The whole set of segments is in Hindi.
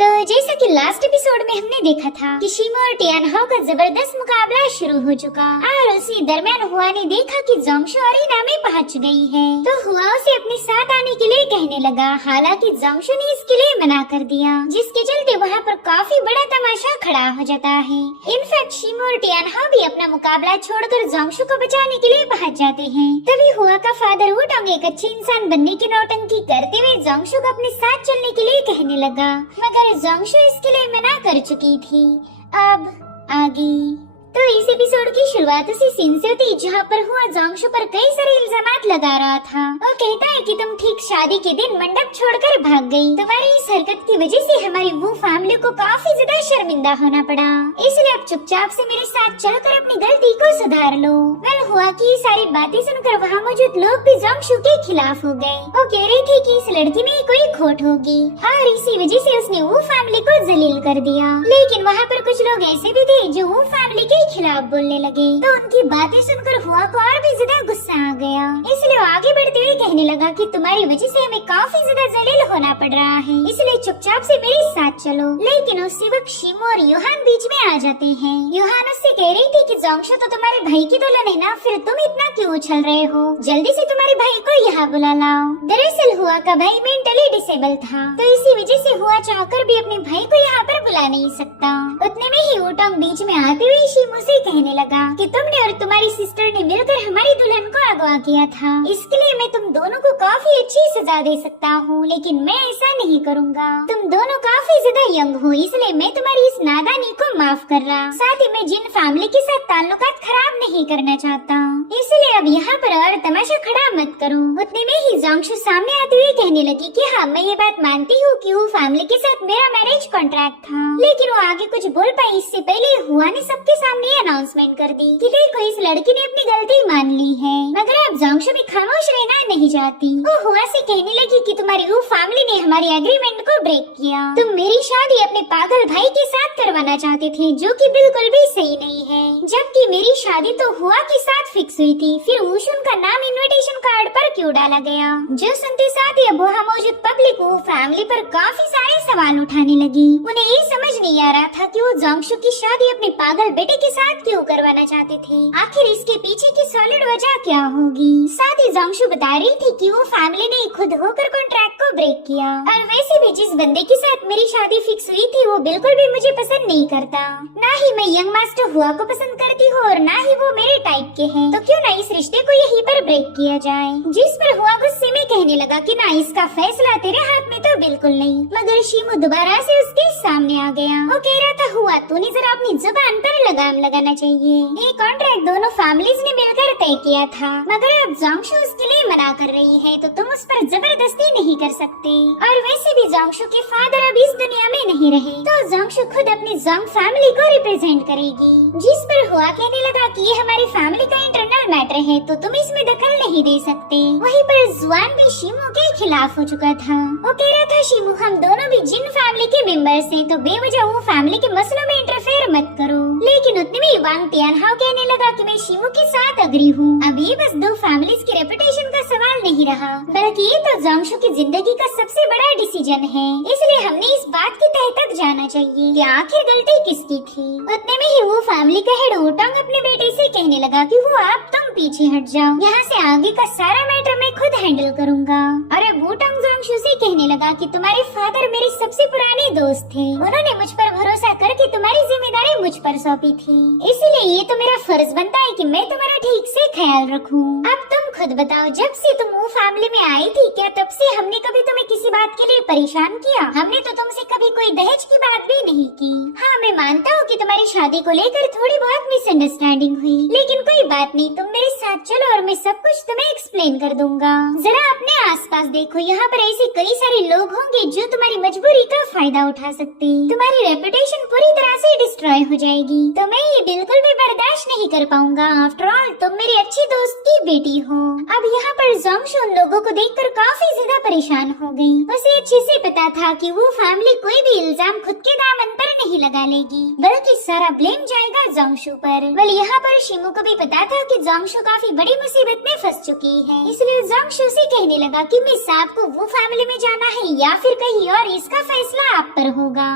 तो जैसा कि लास्ट एपिसोड में हमने देखा था कि शिमो और टियानहाओ का जबरदस्त मुकाबला शुरू हो चुका और उसी दरमियान हुआ ने देखा कि जोंगशू अरीना में पहुंच गई है, तो हुआ उसे अपने साथ आने के लिए कहने लगा। हालांकि जोंगशू ने इसके लिए मना कर दिया, जिसके चलते वहाँ पर काफी बड़ा तमाशा खड़ा हो जाता है। इनफैक्ट शिमो और टियानहाओ भी अपना मुकाबला छोड़कर जोंगशू को बचाने के लिए पहुँच जाते हैं। तभी हुआ का फादर वुडोंग एक अच्छे इंसान बनने की नौटंकी करते हुए जोंगशू को अपने साथ चलने के लिए कहने लगा, मगर जोंगशू इसके लिए मना कर चुकी थी। अब आगे तो इस एपिसोड की शुरुआत उसी सीन से होती जहाँ पर हुआ जोंगशू पर कई सारे इल्जामात लगा रहा था। वो कहता है कि तुम ठीक शादी के दिन मंडप छोड़कर भाग गई। तुम्हारी इस हरकत की वजह से हमारी वो फैमिली को काफी ज्यादा शर्मिंदा होना पड़ा, इसलिए अब चुपचाप से मेरे साथ चलकर अपनी गलती को सुधार लो। वेल हुआ कि सारी बातें सुनकर वहाँ मौजूद लोग भी जोंगशू के खिलाफ हो गए। वो कह रहे थे कि इस लड़की में कोई खोट होगी और इसी वजह से उसने वो फैमिली को जलील कर दिया। लेकिन वहाँ पर कुछ लोग ऐसे भी थे जो वो फैमिली के खिलाफ बोलने लगे, तो उनकी बातें सुनकर हुआ को और भी ज्यादा गुस्सा आ गया। इसलिए वो आगे बढ़ते हुए कहने लगा कि तुम्हारी वजह से हमें काफी ज्यादा जलील होना पड़ रहा है, इसलिए चुपचाप से मेरे साथ चलो। लेकिन उसी वक्त शिमो और योहान बीच में आ जाते हैं। योहान उससे कह रही थी कि जोंगशू तो तुम्हारे भाई की दुल्हन है ना, फिर तुम इतना क्यों उछल रहे हो? जल्दी से तुम्हारे भाई को यहाँ बुला लाओ। दरअसल हुआ का भाई मेंटली डिसेबल था, तो इसी वजह से हुआ चाहकर भी अपने भाई को यहाँ पर बुला नहीं सकता। उतने में ही वुडोंग बीच में आते हुए शिमो से कहने लगा कि तुमने और तुम्हारी सिस्टर ने मिलकर हमारी दुल्हन को अगवा किया था, इसके लिए मैं तुम दोनों को काफी अच्छी सजा दे सकता हूँ, लेकिन मैं ऐसा नहीं करूँगा। तुम दोनों काफी ज्यादा यंग हो, इसलिए मैं तुम्हारी इस नादानी को माफ कर रहा। साथ ही मैं जिन फैमिली के साथ ताल्लुकात खराब नहीं करना चाहता, इसलिए अब यहाँ पर और तमाशा खड़ा मत करो। उतने में ही जोंगशू सामने आते हुए कहने लगी कि हाँ, मैं ये बात मानती हूँ कि वो फैमिली के साथ मेरा मैरिज कॉन्ट्रैक्ट था, लेकिन वो आगे कुछ बोल पाई इससे पहले हुआ ने सबके सामने अनाउंसमेंट कर दी कि देखो इस लड़की ने अपनी गलती मान ली है, मगर अब जोंगशू भी खामोश रहना नहीं चाहती। वो हुआ से कहने लगी कि तुम्हारी वो फैमिली ने हमारी एग्रीमेंट को ब्रेक किया। तुम मेरी शादी अपने पागल भाई के साथ करवाना चाहते थे, जो कि बिल्कुल भी सही नहीं है, जबकि मेरी शादी तो हुआ के साथ फिक्स हुई थी। फिर वुशुन का नाम इनविटेशन कार्ड पर क्यों डाला गया? जो सुनते साथ ही अब वहाँ मौजूद पब्लिक वो फैमिली पर काफी सारे सवाल उठाने लगी। उन्हें ये समझ नहीं आ रहा था कि वो जोंगशू की शादी अपने पागल बेटे के साथ क्यों करवाना चाहते थे। आखिर इसके पीछे की सॉलिड वजह क्या होगी? साथ ही जोंगशू बता रही थी कि वो फैमिली ने खुद होकर कॉन्ट्रैक्ट को ब्रेक किया, और वैसे भी जिस बंदे के साथ मेरी शादी फिक्स हुई थी वो बिल्कुल भी मुझे पसंद नहीं करता। ना ही मैं यंग मास्टर हुआ को पसंद करती हूँ और ना ही वो मेरे टाइप के हैं, तो क्यों ना इस रिश्ते को यहीं पर ब्रेक किया जाए। जिस पर हुआ गुस्से में कहने लगा कि ना, इसका फैसला तेरे हाथ में तो बिल्कुल नहीं। मगर शिमो दोबारा से उसके सामने आ गया। वो कह रहा था हुआ तूने जरा अपनी जुबान पर लगाम लगाना चाहिए। ये कॉन्ट्रैक्ट दोनों फैमिलीज ने मिलकर तय किया था, मगर अब जोंगशू उसके लिए मना कर रही है, तो तुम उस पर जबरदस्ती नहीं कर सकते। और वैसे भी जोंगशू के फादर अब इस दुनिया में नहीं रहे, तो जोंगशू खुद अपनी जोंग फैमिली को रिप्रेजेंट करेगी। जिस पर हुआ कहने लगा कि ये हमारी फैमिली का इंटरनल मैटर है, तो तुम इसमें दखल नहीं दे सकते। वहीं पर जुआन भी शिमो के खिलाफ हो चुका था। वो कह रहा था शिमो, हम दोनों भी जिन फैमिली के मेंबर्स हैं, तो बेवजह वो फैमिली के मसलों में इंटरफेयर मत करो। लेकिन उतने में वांग टियानहाओ कहने लगा कि मैं शिमो के साथ अग्री हूँ। अब ये बस दो फैमिलीज की रेपुटेशन का सवाल नहीं रहा, बल्कि ये तो जोंगशू की जिंदगी का सबसे बड़ा डिसीजन है, इसलिए हमने इस बात की तह तक जाना चाहिए कि आखिर गलती किसकी थी। उतने में ही वो फैमिली का हेड वुडोंग अपने बेटे से कहने लगा कि वो आप तुम पीछे हट जाओ, यहाँ से आगे का सारा मैटर मैं खुद हैंडल करूँगा। और अब वुडोंग जोंगशू से कहने लगा कि तुम्हारे फादर मेरे सबसे पुराने दोस्त थे, उन्होंने मुझ पर भरोसा करके तुम्हारी जिम्मेदारी मुझ पर सौंपी थी, इसलिए ये तो मेरा फर्ज बनता है कि मैं तुम्हारा ठीक से ख्याल रखूं। अब तुम खुद बताओ, जब से तुम वो फैमिली में आई थी, क्या तब से हमने कभी तुम्हें किसी बात के लिए परेशान किया? हमने तो तुमसे कभी कोई दहेज की बात भी नहीं की। हाँ, मैं मानता हूँ कि तुम्हारी शादी को लेकर थोड़ी बहुत मिसअंडरस्टैंडिंग हुई, लेकिन कोई बात नहीं, तुम मेरे साथ चलो और मैं सब कुछ तुम्हें एक्सप्लेन कर दूंगा। जरा अपने आसपास देखो, यहाँ पर ऐसे कई सारे लोग होंगे जो तुम्हारी मजबूरी का फायदा उठा सकते। तुम्हारी रेपुटेशन पूरी तरह से डिस्ट्रॉय हो जाएगी, तो मैं ये बिल्कुल भी बर्दाश्त नहीं कर पाऊंगा। आफ्टर ऑल तुम मेरी अच्छी दोस्त की बेटी हो। अब यहाँ पर जोंगशू उन लोगों को देखकर काफी ज्यादा परेशान हो गई। उसे अच्छे से पता था कि वो फैमिली कोई भी इल्जाम खुद के दामन पर नहीं लगा लेगी, बल्कि सारा ब्लेम जाएगा जोंगशु पर। वेल यहाँ पर शिमू को भी पता था कि जोंगशु काफी बड़ी मुसीबत में फंस चुकी है, इसलिए जोंगशु से कहने लगा कि मिस आपको वो फैमिली में जाना है या फिर कहीं और, इसका फैसला आप पर होगा।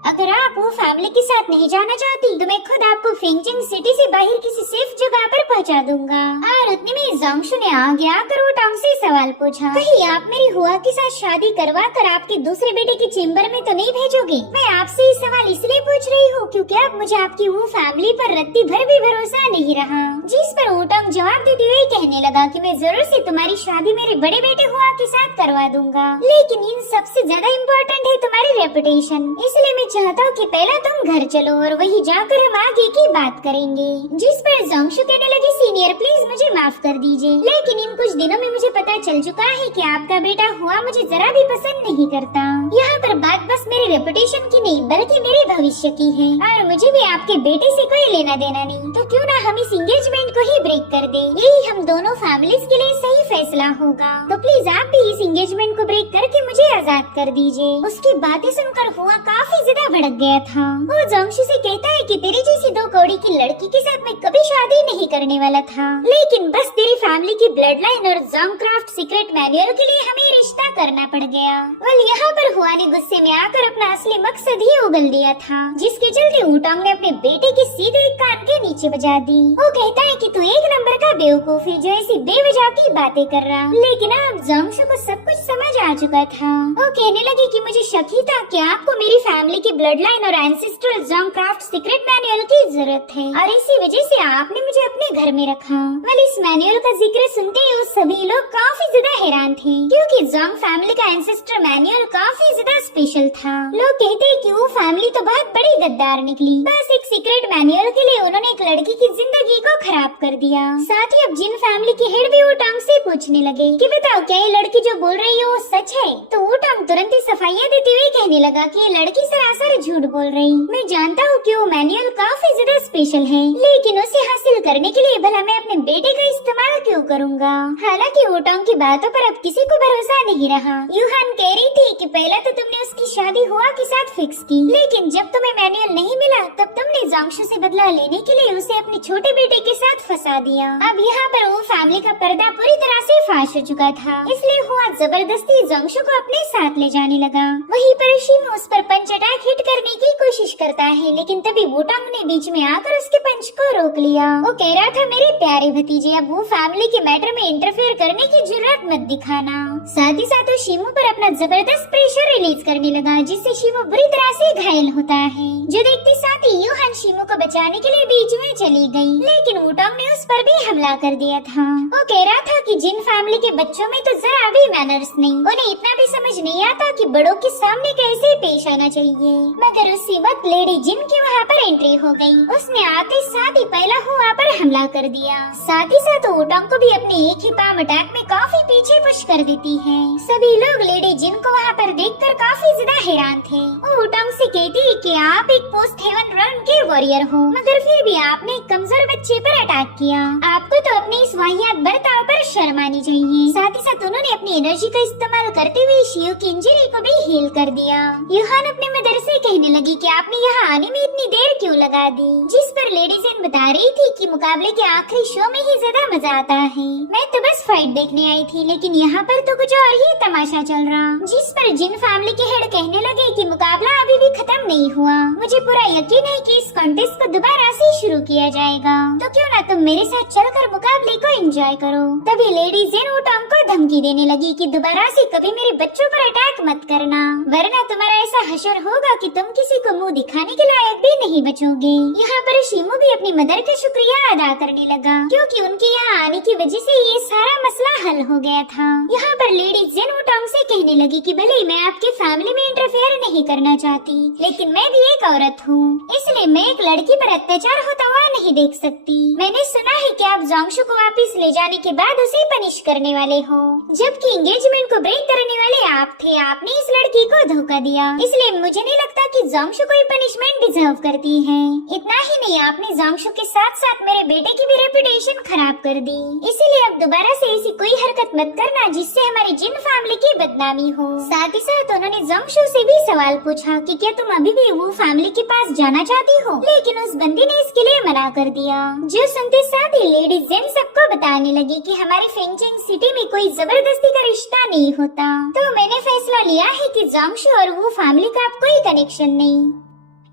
अगर आप वो फैमिली के साथ नहीं जाना चाहती तो मैं खुद आपको फिंगजिंग सिटी से बाहर किसी सेफ जगह पर पहुंचा दूंगा। और उतने में जोंगशु ने आगे आकर वुटांग से सवाल पूछा, कहीं आप मेरी हुआ के साथ शादी करवा कर आपके दूसरे बेटे के चेम्बर में तो नहीं भेजोगे? मैं आपसे ये सवाल इसलिए पूछ रही हूँ क्योंकि अब मुझे आपकी वो फैमिली पर रत्ती भर भी भरोसा नहीं रहा। जिस पर वुटांग जवाब देते हुए कहने लगा कि मैं जरूर से तुम्हारी शादी मेरे बड़े बेटे हुआ के साथ करवा दूंगा, लेकिन इन सबसे ज्यादा इम्पोर्टेंट है तुम्हारी रेपुटेशन, इसलिए मैं चाहता हूँ कि पहले तुम घर चलो और वहीं जाकर हम आगे की बात करेंगे। जिस पर जोंगशु कहने लगी, सीनियर प्लीज मुझे माफ कर दीजिए, लेकिन इन कुछ दिनों में मुझे पता चल चुका है कि आपका बेटा हुआ मुझे जरा भी पसंद नहीं करता। यहाँ पर बात बस मेरी रेपुटेशन की नहीं बल्कि मेरे भविष्य की है, और मुझे भी आपके बेटे से कोई लेना देना नहीं, तो क्यों ना हम इस एंगेजमेंट को ही ब्रेक कर दे, यही हम दोनों फैमिलीज के लिए सही फैसला होगा। तो प्लीज आप भी इस एंगेजमेंट को ब्रेक करके मुझे आजाद कर दीजिए। उसकी बातें सुनकर हुआ काफी ज्यादा भड़क गया था। वो जोंगशु से कहता है कि तेरी जैसी दो कौड़ी की लड़की के साथ मैं कभी शादी नहीं करने वाला था, लेकिन बस तेरी फैमिली की ब्लड लाइन और जोंगक्राफ्ट सीक्रेट मैनुअल के लिए हमें रिश्ता करना पड़ गया। वेल यहाँ पर हुआ ने गुस्से में आकर अपना असली मकसद ही उगल दिया था, जिसके चलते वुटांग ने अपने बेटे के सीधे एक कान के नीचे बजा दी। वो कहता है कि तू एक नंबर का बेवकूफ है जो ऐसी बेवजह की बातें कर रहा, लेकिन अब जोंगशु को सब कुछ समझ आ चुका था। वो कहने लगी कि मुझे शक ही था कि आपको मेरी फैमिली की ब्लड लाइन और एंसेस्ट्रल जोंगक्राफ्ट सीक्रेट मैनुअल की जरूरत है, और इसी वजह से आपने मुझे अपने घर में रखा। वेल इस मैनुअल का जिक्र सुनते ही सभी लोग काफी ज्यादा हैरान थे, क्योंकि जोंग फैमिली का एंसेस्टर मैनुअल काफी ज्यादा स्पेशल था। लोग कहते हैं कि वो फैमिली तो बहुत बड़ी गद्दार निकली, बस एक सीक्रेट मैनुअल के लिए उन्होंने एक लड़की की जिंदगी को खराब कर दिया। साथ ही अब जिन फैमिली के हेड भी वुटांग से पूछने लगे कि बताओ क्या ये लड़की जो बोल रही है वो सच है, तो वुटांग तुरंत ही सफाइयाँ देते हुए कहने लगा कि ये लड़की सरासर झूठ बोल रही। मैं जानता हूँ कि वो मैनुअल काफी ज्यादा स्पेशल है, लेकिन उसे हासिल करने के लिए भला मैं अपने बेटे का इस्तेमाल क्यों करूँगा। हालांकि वुटांग की बातों पर अब किसी को भरोसा नहीं रहा। यूहान कह रही थी कि पहले तो तुमने उसकी शादी हुआ के साथ फिक्स की, लेकिन जब तुम्हें मैनुअल नहीं मिला तब तुमने जोंगशु से बदला लेने के लिए उसे अपने छोटे बेटे के साथ फंसा दिया। अब यहाँ पर वो फैमिली का पर्दा पूरी तरह से फाश हो चुका था, इसलिए हुआ जबरदस्ती जोंगशु को अपने साथ ले जाने लगा। वहीं पर शिमू उस पर पंच अटैक हिट करने की कोशिश करता है, लेकिन तभी वुटांग ने बीच में आकर उसके पंच को रोक लिया। वो कह रहा था मेरे प्यारे भतीजे अब वो फैमिली के मैटर में इंटरफेयर करने की जरूरत मत दिखाना। साथ ही साथ वो शिमू पर अपना जबरदस्त प्रेशर रिलीज करने लगा, जिससे शिमू बुरी तरह से घायल होता है। जो देखते साथ ही यूहान शिमू को बचाने के लिए बीच में चली गई, लेकिन वुटांग ने उस पर भी हमला कर दिया था। वो कह रहा था कि जिन फैमिली के बच्चों में तो जरा भी मैनर्स नहीं, उन्हें इतना भी समझ नहीं आता कि बड़ों के सामने कैसे पेश आना चाहिए। मगर उसी वक्त लेडी जिन की वहाँ पर एंट्री हो गई। उसने आते साथ ही पहला हुआ पर हमला कर दिया। साथ ही साथ वुटांग को भी अपने एक ही पाम अटैक में काफी पीछे पुश कर देती है। सभी लोग लेडी जिन को वहाँ पर देखकर काफी ज्यादा हैरान थे। वो वुटांग से कहती है कि आप एक पोस्ट हेवन रन के वॉरियर हो, मगर फिर भी आपने एक कमजोर बच्चे पर अटैक किया। आपको तो अपने इस वाहियात बर्ताव पर शर्म आनी चाहिए। साथ ही साथ उन्होंने अपनी एनर्जी का इस्तेमाल करते हुए शियो की इंजरी को भी हील कर दिया। यूहान अपने मदर से कहने लगी कि आपने यहाँ आने में इतनी देर क्यों लगा दी, जिस पर लेडी जिन बता रही थी कि मुकाबले के आखिरी शो में ही ज्यादा मजा आता है। मैं तो बस फाइट देखने आई थी, लेकिन यहाँ पर तो कुछ और ही तमाशा चल रहा। जिस पर जिन फैमिली के हेड कहने लगे कि मुकाबला अभी भी खत्म नहीं हुआ, मुझे पूरा यकीन है कि इस कॉन्टेस्ट को दोबारा से शुरू किया जाएगा, तो क्यों ना तुम मेरे साथ चलकर मुकाबले को एंजॉय करो। तभी लेडी जिन वुटांग को धमकी देने लगी कि दोबारा से कभी मेरे बच्चों पर अटैक मत करना, वरना तुम्हारा ऐसा हशर होगा कि तुम किसी को मुंह दिखाने के लायक भी नहीं बचोगे। यहाँ पर शिमू भी अपनी मदर का शुक्रिया अदा करने लगा, क्योंकि उनके यहाँ आने की वजह से ये सारा मसला हल हो गया था। यहाँ पर लेडी जिन वुटांग से कहने लगी कि भले मैं आपके फैमिली में इंटरफेयर नहीं करना चाहती, लेकिन मैं भी एक औरत हूँ, इसलिए मैं एक लड़की पर अत्याचार होता हुआ नहीं देख सकती। मैंने सुना है कि आप जोंगशु को वापस ले जाने के बाद उसे पनिश करने वाले हो, जबकि एंगेजमेंट को ब्रेक करने वाले आप थे। आपने इस लड़की को धोखा दिया, इसलिए मुझे नहीं लगता कि जोंगशु कोई पनिशमेंट डिजर्व करती है। इतना ही नहीं, आपने जोंगशु के साथ साथ मेरे बेटे की भी रेपुटेशन खराब कर दी, इसीलिए अब दोबारा से ऐसी कोई हरकत मत करना जिससे हमारी जिन फैमिली की बदनामी हो। साथ ही साथ उन्होंने जोंगशु से भी सवाल पूछा कि क्या तुम अभी अभी भी वो फैमिली के पास जाना चाहती हो, लेकिन उस बंदी ने इसके लिए मना कर दिया। जो सुनते साथ ही लेडी जेन सबको बताने लगी कि हमारी फेंगचेंग सिटी में कोई जबरदस्ती का रिश्ता नहीं होता, तो मैंने फैसला लिया है कि जोंगशू और वो फैमिली का अब कोई कनेक्शन नहीं।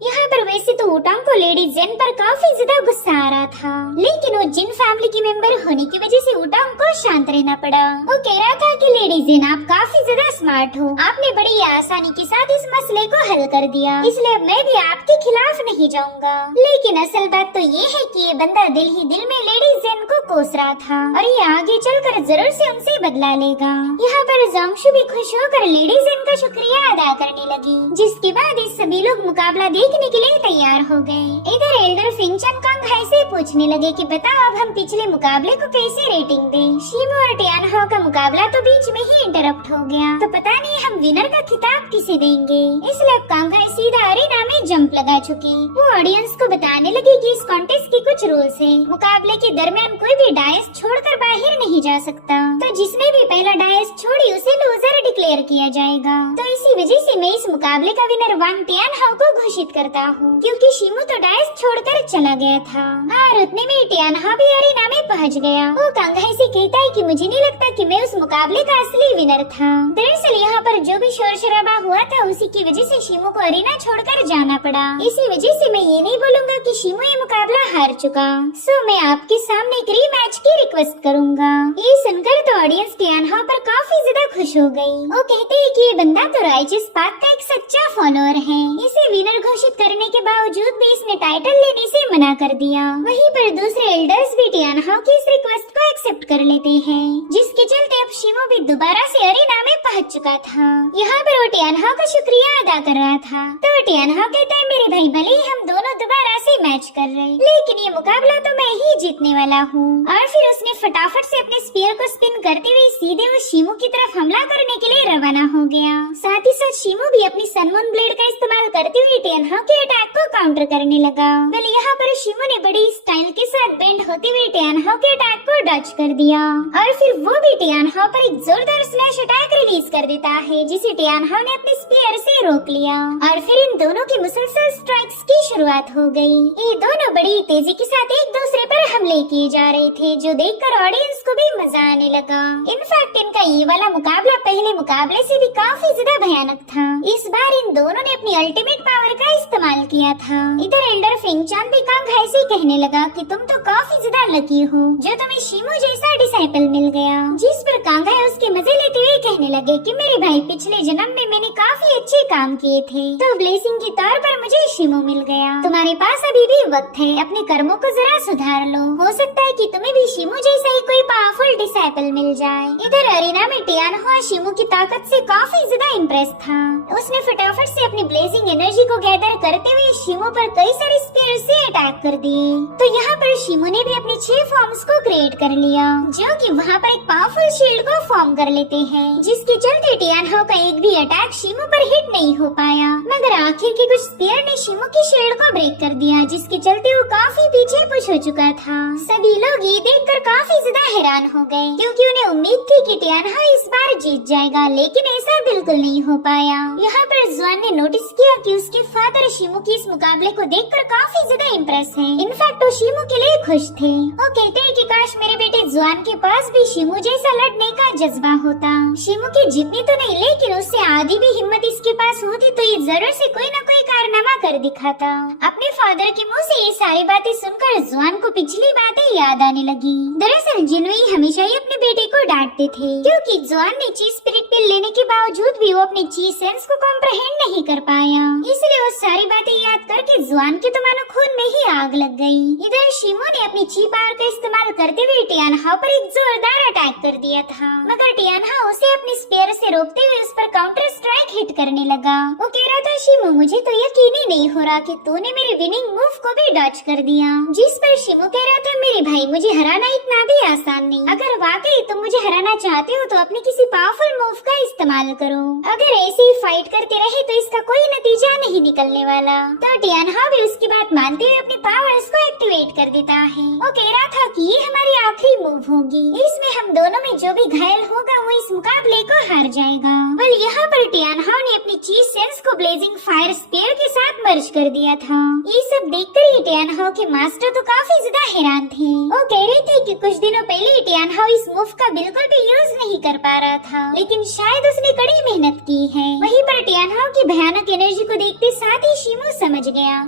यहाँ पर वैसे तो वुटांग को लेडी जेन पर काफी ज्यादा गुस्सा आ रहा था, लेकिन वो जिन फैमिली की मेंबर होने की वजह से वुटांग को शांत रहना पड़ा। वो कह रहा था कि लेडी जेन आप काफी ज्यादा स्मार्ट हो, आपने बड़ी आसानी के साथ इस मसले को हल कर दिया, इसलिए मैं भी आपके खिलाफ नहीं जाऊंगा। लेकिन असल बात तो ये है कि ये बंदा दिल ही दिल में लेडी जेन को कोस रहा था और ये आगे चलकर जरूर से उनसे बदला लेगा। यहाँ पर जोंगशू भी खुश होकर लेडी जेन का शुक्रिया अदा करने लगी, जिसके बाद इस सभी लोग मुकाबला देखने के लिए तैयार हो गए। इधर एल्डर फिंगचन कांगहाई से पूछने लगे कि बताओ अब हम पिछले मुकाबले को कैसे रेटिंग दें। शिमो और टियानहाओ का मुकाबला तो बीच में ही इंटरप्ट हो गया, तो पता नहीं हम विनर का खिताब किसे देंगे। इसलिए कांगहाई सीधा अरेना में जंप लगा चुकी। वो ऑडियंस को बताने लगी कि इस कॉन्टेस्ट की कुछ रूल्स है। मुकाबले के दरमियान कोई भी डायस छोड़कर बाहर नहीं जा सकता, तो जिसने भी पहला डायस छोड़ी उसे लूजर डिक्लेयर किया जाएगा। तो इसी वजह से मैं इस मुकाबले का विनर वांग टियानहाओ को घोषित करता हूँ, क्योंकि शिमो तो डायस छोड़कर चला गया था और उतने में टियानहाओ भी अरेना में पहुँच गया। वो कांगहाई से कहता है कि मुझे नहीं लगता कि मैं उस मुकाबले का असली विनर था। दरअसल यहाँ पर जो भी शोर शराबा हुआ था उसी की वजह से शिमो को अरेना छोड़कर जाना पड़ा। इसी वजह से मैं ये नहीं बोलूंगा कि शिमो ये मुकाबला हार चुका। सो मैं आपके सामने एक रीमैच की रिक्वेस्ट करूंगा। ये सुनकर तो ऑडियंस टियानहाओ पर काफी ज्यादा खुश हो गई। वो कहते हैं कि ये बंदा तो राइजिस पाथ का एक सच्चा फॉलोअर है। इसे विनर घोषित करने के बावजूद भी इसने टाइटल लेने से मना कर दिया। वहीं पर दूसरे एल्डर्स भी टियानहाओ की इस रिक्वेस्ट को एक्सेप्ट कर लेते हैं, जिसके चलते अब शिमो भी दोबारा से अरेना में पहुंच चुका था। यहाँ पर वो टियानहाओ का शुक्रिया अदा कर रहा था, तो टियानहाओ कहता है मेरे भाई भले ही हम दोनों दोबारा से मैच कर रहे, लेकिन ये मुकाबला तो मैं ही जीतने वाला हूँ। और फिर उसने फटाफट से अपने स्पीयर को स्पिन करते हुए सीधे उस शिमो की तरफ हमला करने के लिए रवाना हो गया। साथ ही साथ शिमो भी अपनी सनमून ब्लेड का इस्तेमाल करते हुए टियानहाओ के अटैक को काउंटर करने लगा। वेल यहाँ पर शिमो ने बड़ी स्टाइल के साथ बेंड होते हुए टियानहाओ के अटैक को डच कर दिया और फिर वो भी टियानहाओ पर एक जोरदार स्लैश अटैक रिलीज कर देता है, जिसे टियानहाओ ने अपने स्पीयर से रोक लिया और फिर इन दोनों की मुसलसल स्ट्राइक्स की शुरुआत हो गई। ये दोनों बड़ी तेजी के साथ एक दूसरे पर हमले किए जा रहे थे, जो देखकर ऑडियंस को भी मजा आने लगा। इनफैक्ट इनका ये वाला मुकाबला पहले मुकाबले से भी काफी ज्यादा भयानक था। इस बार इन दोनों ने अपनी अल्टीमेट पावर का इस्तेमाल किया था। इधर एल्डर फिंगचान भी कांगहाई से कहने लगा कि तुम तो काफी ज्यादा लकी हो जो तुम्हें शिमो जैसा डिसाइपल मिल गया। जिस पर कांगहाई उसके मजे लेते हुए कहने लगे कि मेरे भाई पिछले जन्म में मैंने काफी अच्छे काम किए थे, तो ब्लेसिंग के तौर पर मुझे शिमो मिल गया। तुम्हारे पास अभी भी वक्त है, अपने कर्मों को जरा सुधार लो। हो सकता है कि तुम्हें भी शिमो जैसा ही कोई पावरफुल डिसाइपल मिल जाए। इधर अरेना में टियानहाओ शिमो की ताकत से काफी ज्यादा इम्प्रेस था। उसने फटाफट से अपनी ब्लेजिंग एनर्जी को गैदर करते हुए शिमो पर कई सारे स्पीयर से अटैक कर दिए। तो यहाँ पर शिमो ने भी अपने 6 फॉर्म्स को क्रिएट कर लिया, जो कि वहाँ पर एक पावरफुल शील्ड को फॉर्म कर लेते हैं, जिसके चलते टियानहाओ का एक भी अटैक शिमो पर हिट नहीं हो पाया। मगर आखिर के कुछ स्पीयर ने शिमो की शील्ड को ब्रेक कर दिया, जिसके चलते वो काफी पीछे पुश हो चुका था। सभी लोग ये देखकर काफी ज्यादा हैरान हो गए, क्योंकि उन्हें उम्मीद थी कि टियानहाओ इस बार जीत जाएगा, लेकिन ऐसा बिल्कुल नहीं हो पाया। यहाँ पर जुआन ने नोटिस किया कि उसके फादर शिमो की इस मुकाबले को देखकर काफी ज्यादा इम्प्रेस है। इनफैक्ट वो शिमो के लिए खुश थे। वो कहते हैं कि काश मेरे बेटे जुआन के पास भी शिमो जैसा लड़ने का जज्बा होता। शिमो की जितनी तो नहीं, लेकिन उससे आधी भी हिम्मत इसके पास होती तो ये जरूर से कोई न कोई कारनामा कर दिखाता। अपने फादर के मुंह से ये सारी बातें सुनकर जुआन को पिछली बातें याद आने लगी। दरअसल जिनवी हमेशा ही अपने बेटे को डांटते थे, क्योंकि जुआन ने चीज स्पिरिट पिल लेने के बावजूद भी वो अपने चीज सेंस को कॉम्प्रहेंड नहीं कर पाया। इसलिए वो सारी बातें याद करके जुआन के तो मानो खून में ही आग लग गई। इधर शिमो ने अपनी ची पावर का इस्तेमाल करते हुए टियानहाओ पर एक जोरदार अटैक कर दिया था, मगर टियानहाओ उसे अपने स्पीयर से रोकते हुए उस पर काउंटर स्ट्राइक हिट करने लगा। वो कह रहा था शिमो मुझे तो यकीन ही नहीं हो रहा कि तूने मेरे विनिंग मूव को भी डॉच कर दिया। जिस पर शिमो कह रहा था मेरे भाई मुझे हराना इतना भी आसान नहीं। अगर वाकई तुम मुझे हराना चाहते हो तो अपने किसी पावरफुल मूव का इस्तेमाल करो। अगर ऐसे ही फाइट करते रहे तो इसका कोई नतीजा नहीं निकलने वाला। तो टियानहाओ भी उसकी बात मानते हुए अपनी पावर्स को एक्टिवेट कर देता है। वो कह रहा था कि ये हमारी आखिरी मूव होगी, इसमें हम दोनों में जो भी घायल होगा वो इस मुकाबले को हार जाएगा। वेल यहाँ पर टियानहाओ ने अपनी चीज सेंस को ब्लेजिंग फायर स्पीयर के साथ कर दिया था। ये सब देखकर ही टियान हाउ के मास्टर तो काफी ज्यादा हैरान थे। वो कह रहे थे कि कुछ दिनों पहले टियान हाउ इस मूव का बिल्कुल भी यूज नहीं कर पा रहा था, लेकिन शायद उसने कड़ी मेहनत की है। वहीं पर टियान हाउ की भयानक एनर्जी को देखते साथ ही शिमू समझ गया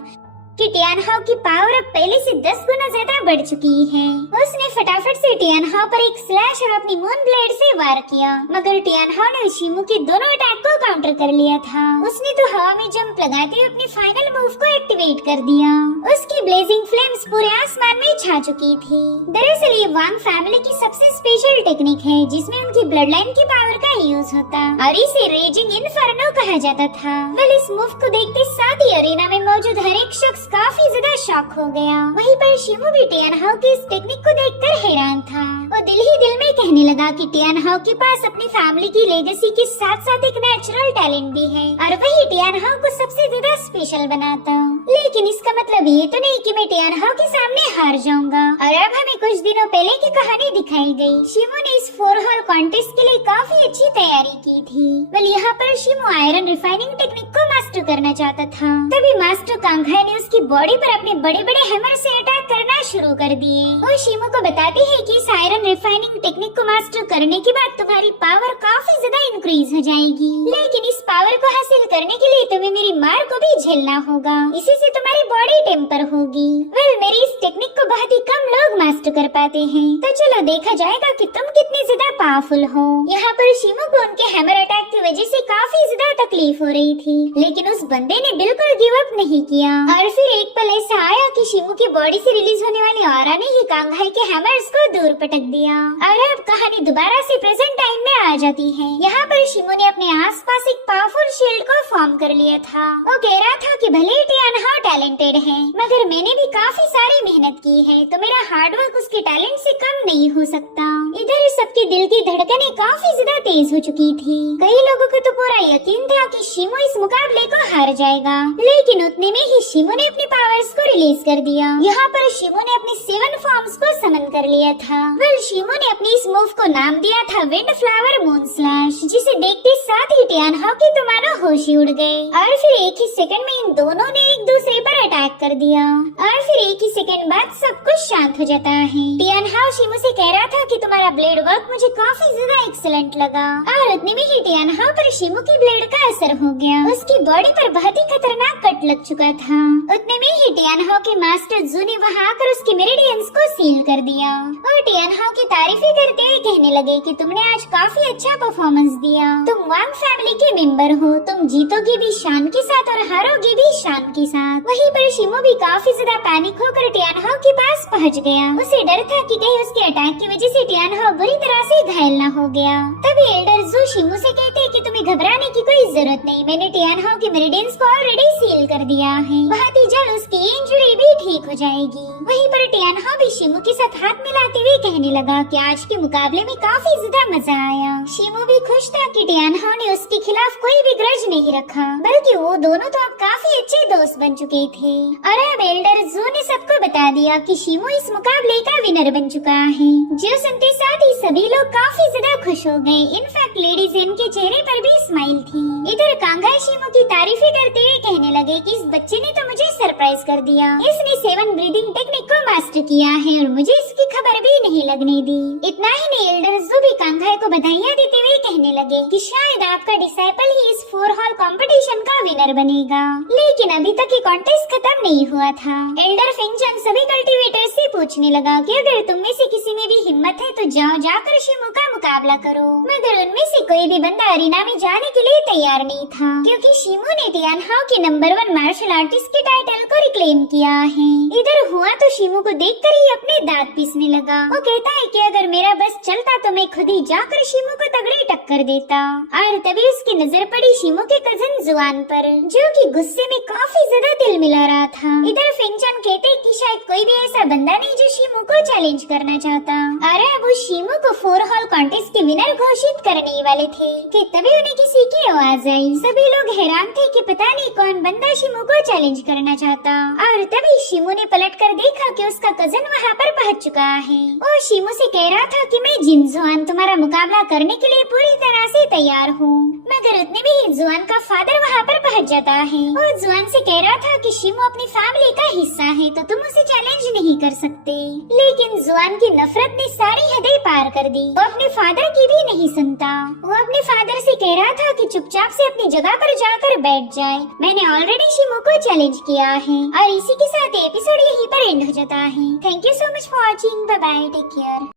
कि टियान हाउ की पावर अब पहले से 10 गुना ज्यादा बढ़ चुकी है। उसने फटाफट से टियान हाउ पर एक स्लैश और अपनी मून ब्लेड से वार किया, मगर टियान हाउ ने शिमू के दोनों अटैक को काउंटर कर लिया था। उसने तो हवा में जंप लगाते हुए अपनी फाइनल मूव को एक्टिवेट कर दिया। उसकी ब्लेजिंग फ्लेम्स पूरे आसमान में छा चुकी थी। दरअसल ये वांग फैमिली की सबसे स्पेशल टेक्निक है, जिसमें उनकी ब्लड लाइन की पावर का यूज होता और इसे रेजिंग इन्फर्नो कहा जाता था। वेल, इस मूव को देखते साथ ही अरेना में मौजूद हर एक शख्स काफी ज्यादा शॉक हो गया। वहीं पर शिमू भी टियान हाउ की इस टेक्निक को देखकर हैरान था। वो दिल ही दिल में कहने लगा कि टियान हाउ के पास अपनी फैमिली की लेगेसी के साथ साथ एक नेचुरल टैलेंट भी है और वही टियान हाउ को सबसे ज्यादा स्पेशल बनाता। लेकिन इसका मतलब ये तो नहीं कि मैं टियान हाउ के सामने हार जाऊंगा। और अब हमें कुछ दिनों पहले की कहानी दिखाई गई। शिमू ने इस 4 हॉल कॉन्टेस्ट के लिए काफी अच्छी तैयारी की थी। वेल, यहाँ पर शिमू आयरन रिफाइनिंग टेक्निक को मास्टर करना चाहता था। तभी मास्टर कांघाई ने उसकी बॉडी पर अपने बड़े बड़े हैमर से अटैक करना शुरू कर दिए। वो शिमू को बताती है कि इस आयरन रिफाइनिंग टेक्निक को मास्टर करने के बाद तुम्हारी पावर काफी ज्यादा इंक्रीज हो जाएगी, लेकिन इस पावर को हासिल करने के लिए तुम्हें मेरी मार को भी झेलना होगा। इसी से तुम्हारी बॉडी टेम्पर होगी। वेल, मेरी इस टेक्निक को बहुत ही कम लोग मास्टर कर पाते हैं, तो चलो देखा जाएगा कि तुम कितने ज्यादा पावरफुल हो। यहाँ पर शिमू को उनके हैमर अटैक की वजह से काफी ज्यादा तकलीफ हो रही थी, लेकिन उस बंदे ने बिल्कुल गिव अप नहीं किया। और फिर एक पल ऐसा आया कि शिमू की बॉडी से रिलीज होने वाली ऑरा ने ही कांघाई के हैमर्स को दूर पटक दिया। और अब कहानी दोबारा से प्रेजेंट टाइम में आ जाती है। यहाँ पर शिमू ने अपने आसपास एक पावरफुल शील्ड को फॉर्म कर लिया था। वो कह रहा था कि भले टियान हाउ टैलेंटेड है, मगर मैंने भी काफी सारी मेहनत की है, तो मेरा हार्डवर्क उसके टैलेंट से कम नहीं हो सकता। इधर सबके दिल की धड़कनें काफी ज्यादा तेज हो चुकी थी। कई लोगों को तो पूरा यकीन था कि शिमू इस मुकाबले को हार जाएगा, लेकिन उतने में ही शिमू ने अपनी पावर्स को रिलीज कर दिया। यहाँ पर शिमू ने अपने 7 फॉर्म्स को समन कर लिया था। वेल, शिमू ने अपनी इस मूव को नाम दिया था विंड फ्लावर मून स्लैश, जिसे देखते साथ ही टियान हाउ के तो मानो होश ही उड़ गए। और फिर एक ही सेकंड में इन दोनों ने एक दूसरे पर अटैक कर दिया और फिर एक ही सेकंड बाद सब कुछ शांत हो जाता है। टियान हाउ शिमू से कह रहा था कि तुम्हारा ब्लेड वर्क मुझे काफी ज्यादा एक्सीलेंट लगा। और उतने में ही टियान हाउ पर शिमू की ब्लेड का असर हो गया। उसकी बॉडी पर बहुत ही खतरनाक कट लग चुका था। उतने में ही टियान हाउ के मास्टर जू ने वहाँ आकर उसके मेरिडियंस को सील कर दिया और टियान हाउ की तारीफें करते हुए कहने लगे कि तुमने आज काफी अच्छा परफॉर्मेंस दिया। तुम वांग फैमिली के मेंबर हो, तुम जीतोगे भी शान के साथ और हारोगे भी शान के साथ। वहीं पर शिमू भी काफी ज्यादा पैनिक होकर टियान हाउ के पास पहुँच गया। उसे डर था कि कहीं उसके अटैक की वजह से टियान हाउ बुरी तरह से घायल न हो गया। तभी एल्डर जू शिमू से कहते हैं कि तुम्हें घबराने की कोई जरूरत नहीं, मैंने टियान हाउ के मेरिडियंस को ऑलरेडी सील कर दिया है। बहुत ही जल्द उसकी इंजरी भी ठीक हो जाएगी। वहीं पर टियान हाउ भी शिमू के साथ हाथ मिलाते हुए कहने लगा कि आज के मुकाबले में काफी ज्यादा मजा आया। शिमू भी खुश था कि टियान हाउ ने उसके खिलाफ कोई भी ग्रज नहीं रखा, बल्कि वो दोनों तो अब काफी अच्छे दोस्त बन चुके थे। और अब एल्डर जू ने सबको बता दिया कि शिमू इस मुकाबले का विनर बन चुका है। जो सुनते साथ ही सभी लोग काफी ज्यादा खुश हो गए। इनफैक्ट लेडीज इनके चेहरे पर भी स्माइल थी। इधर कांघाई शिमू की तारीफें करते हुए कहने लगे कि इस बच्चे ने तो मुझे सरप्राइज कर दिया। इसने 7 ब्रीदिंग टेक्निक को मास्टर किया है और मुझे इसकी खबर भी नहीं लगने दी। इतना ही नहीं, एल्डर जू भी कांघाई को बधाइयाँ देते हुए कहने लगे कि शायद आपका डिसाइपल ही इस 4 हॉल कंपटीशन का विनर बनेगा। लेकिन अभी तक ये कॉन्टेस्ट खत्म नहीं हुआ था। एल्डर फिंचन सभी कल्टीवेटर्स से पूछने लगा कि अगर तुम में से किसी में भी हिम्मत है तो जाओ जाकर शिमू का मुकाबला करो। मगर उनमें से कोई भी बंदा अरीना में जाने के लिए तैयार नहीं था, क्योंकि शिमू ने टियान हाउ के नंबर 1 मार्शल आर्टिस्ट के टाइटल को रिक्लेम किया है। इधर हुआ तो शिमू को देखकर ही अपने दांत पीसने लगा। वो कहता है कि अगर मेरा बस चलता तो मैं खुद ही जाकर शिमू को तगड़ी टक्कर देता। और तभी उसकी नजर पड़ी शिमू के कजन जुआन पर, जो कि गुस्से में काफी ज्यादा तिल मिला रहा था। इधर फिंचन कहते कि शायद कोई भी ऐसा बंदा नहीं जो शिमू को चैलेंज करना चाहता। और अब वो शिमू को 4 हॉल कॉन्टेस्ट के विनर घोषित करने वाले थे कि तभी उन्हें किसी की आवाज आई। सभी लोग हैरान थे कि पता नहीं कौन बंदा शिमू को चैलेंज करना चाहता। और तभी शिमू ने पलटकर देखा कि उसका कजन वहाँ पर पहुँच चुका है। वो शिमू से कह रहा था कि मैं जिनजुआन तुम्हारा मुकाबला करने के लिए पूरी तरह से तैयार हूँ, मगर उतने में ही जुआन का फादर वहाँ पर पहुँच जाता है। वो जुआन से कह रहा था कि शिमू अपनी फैमिली का हिस्सा है तो तुम उसे चैलेंज नहीं कर सकते, लेकिन जुआन की नफरत ने सारी हदें पार कर दी। वो अपने फादर की भी नहीं सुनता। वो अपने फादर से कह रहा था कि चुपचाप से अपनी जगह पर जाकर बैठ जाए, मैंने ऑलरेडी शिमू को चैलेंज किया है। और इसी के साथ एपिसोड यहीं पर एंड हो जाता है। Thank you so much for watching, bye bye, take care.